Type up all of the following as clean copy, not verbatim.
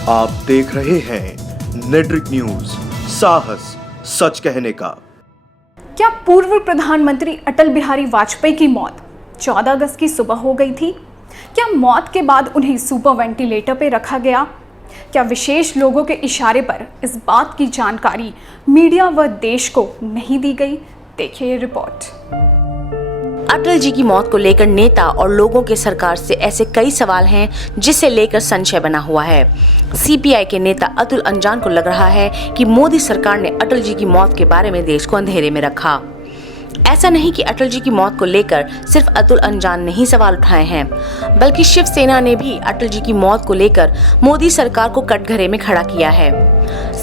आप देख रहे हैं नेट्रिक न्यूज, साहस सच कहने का। क्या पूर्व प्रधानमंत्री अटल बिहारी वाजपेयी की मौत 14 अगस्त की सुबह हो गई थी? क्या मौत के बाद उन्हें सुपर वेंटिलेटर पर रखा गया? क्या विशेष लोगों के इशारे पर इस बात की जानकारी मीडिया व देश को नहीं दी गई? देखिए ये रिपोर्ट। अटल जी की मौत को लेकर नेता और लोगों के सरकार से ऐसे कई सवाल हैं जिसे लेकर संशय बना हुआ है। सीपीआई के नेता अतुल अंजान को लग रहा है कि मोदी सरकार ने अटल जी की मौत के बारे में देश को अंधेरे में रखा। ऐसा नहीं कि अटल जी की मौत को लेकर सिर्फ अतुल अंजान ने ही सवाल उठाए हैं, बल्कि शिवसेना ने भी अटल जी की मौत को लेकर मोदी सरकार को कटघरे में खड़ा किया है।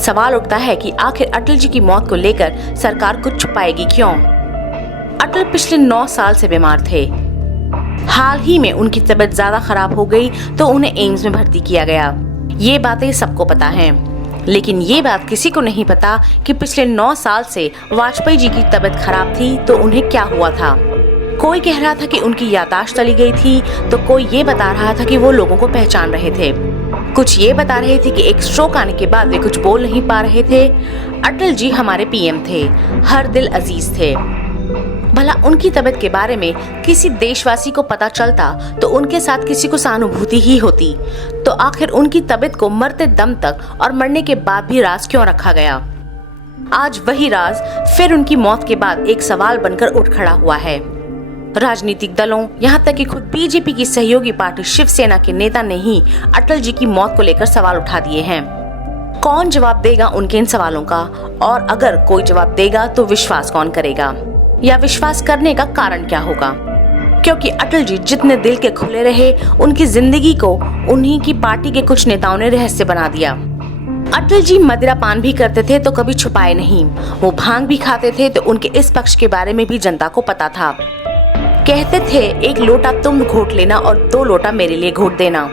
सवाल उठता है कि आखिर अटल जी की मौत को लेकर सरकार कुछ छुपाएगी क्यों? अटल पिछले 9 साल से बीमार थे। हाल ही में उनकी तबीयत ज्यादा खराब हो गई तो उन्हें एम्स में भर्ती किया गया। ये बातें सबको पता हैं, लेकिन ये बात किसी को नहीं पता कि पिछले 9 साल से वाजपेयी जी की तबीयत खराब थी तो उन्हें क्या हुआ था। कोई कह रहा था कि उनकी याददाश्त चली गई थी, तो कोई ये बता रहा था कि वो लोगों को पहचान रहे थे। कुछ ये बता रहे थे कि एक स्ट्रोक आने के बाद वे कुछ बोल नहीं पा रहे थे। अटल जी हमारे पीएम थे, हर दिल अजीज थे। भला उनकी तबीयत के बारे में किसी देशवासी को पता चलता तो उनके साथ किसी को सहानुभूति ही होती। तो आखिर उनकी तबीयत को मरते दम तक और मरने के बाद भी राज क्यों रखा गया? आज वही राज फिर उनकी मौत के बाद एक सवाल बनकर उठ खड़ा हुआ है। राजनीतिक दलों, यहाँ तक कि खुद बीजेपी की सहयोगी पार्टी शिवसेना के नेता ने ही अटल जी की मौत को लेकर सवाल उठा दिए हैं। कौन जवाब देगा उनके इन सवालों का? और अगर कोई जवाब देगा तो विश्वास कौन करेगा, या विश्वास करने का कारण क्या होगा? क्योंकि अटल जी जितने दिल के खुले रहे, उनकी जिंदगी को उन्हीं की पार्टी के कुछ नेताओं ने रहस्य बना दिया। अटल जी मदिरा पान भी करते थे तो कभी छुपाए नहीं। वो भांग भी खाते थे तो उनके इस पक्ष के बारे में भी जनता को पता था। कहते थे 1 लोटा तुम घोट लेना और 2 लोटा मेरे लिए घोट देना।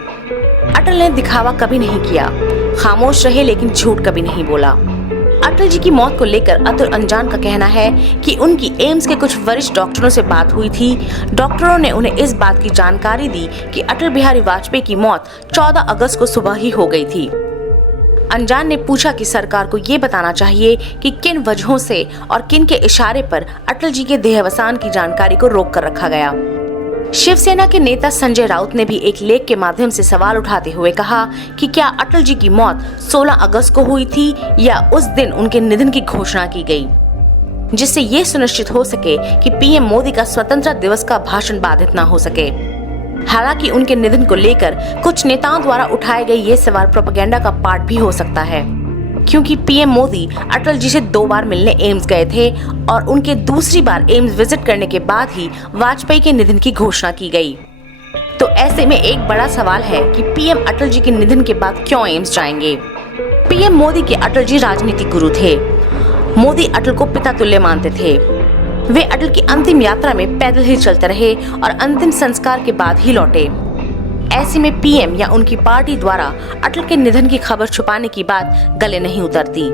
अटल ने दिखावा कभी नहीं किया, खामोश रहे लेकिन झूठ कभी नहीं बोला। अटल जी की मौत को लेकर अतुल अंजान का कहना है कि उनकी एम्स के कुछ वरिष्ठ डॉक्टरों से बात हुई थी। डॉक्टरों ने उन्हें इस बात की जानकारी दी कि अटल बिहारी वाजपेयी की मौत 14 अगस्त को सुबह ही हो गई थी। अंजान ने पूछा कि सरकार को ये बताना चाहिए कि किन वजहों से और किन के इशारे पर अटल जी के देहावसान की जानकारी को रोक कर रखा गया। शिवसेना के नेता संजय राउत ने भी एक लेख के माध्यम से सवाल उठाते हुए कहा कि क्या अटल जी की मौत 16 अगस्त को हुई थी या उस दिन उनके निधन की घोषणा की गई, जिससे ये सुनिश्चित हो सके कि पीएम मोदी का स्वतंत्रता दिवस का भाषण बाधित न हो सके। हालांकि उनके निधन को लेकर कुछ नेताओं द्वारा उठाए गए ये सवाल प्रोपेगेंडा का पार्ट भी हो सकता है, क्योंकि पीएम मोदी अटल जी से 2 बार मिलने एम्स गए थे और उनके दूसरी बार एम्स विजिट करने के बाद ही वाजपेयी के निधन की घोषणा की गई। तो ऐसे में एक बड़ा सवाल है कि पीएम अटल जी के निधन के बाद क्यों एम्स जाएंगे? पीएम मोदी के अटल जी राजनीतिक गुरु थे। मोदी अटल को पिता तुल्य मानते थे। वे अटल की अंतिम यात्रा में पैदल ही चलते रहे और अंतिम संस्कार के बाद ही लौटे। ऐसे में पीएम या उनकी पार्टी द्वारा अटल के निधन की खबर छुपाने की बात गले नहीं उतरती।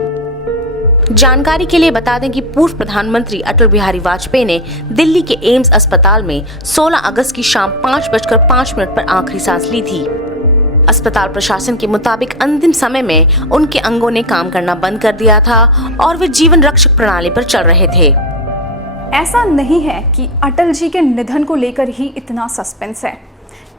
जानकारी के लिए बता दें कि पूर्व प्रधानमंत्री अटल बिहारी वाजपेयी ने दिल्ली के एम्स अस्पताल में 16 अगस्त की शाम 5:05 पर आखिरी सांस ली थी। अस्पताल प्रशासन के मुताबिक अंतिम समय में उनके अंगों ने काम करना बंद कर दिया था और वे जीवन रक्षक प्रणाली पर चल रहे थे। ऐसा नहीं है कि अटल जी के निधन को लेकर ही इतना सस्पेंस है।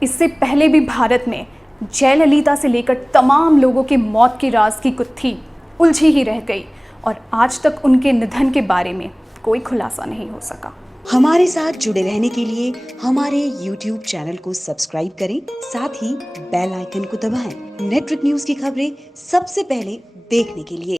इससे पहले भी भारत में जयललिता से लेकर तमाम लोगों की मौत की राज की गुत्थी उलझी ही रह गई और आज तक उनके निधन के बारे में कोई खुलासा नहीं हो सका। हमारे साथ जुड़े रहने के लिए हमारे YouTube चैनल को सब्सक्राइब करें, साथ ही बेल आइकन को दबाएं। नेट्रिक न्यूज की खबरें सबसे पहले देखने के लिए।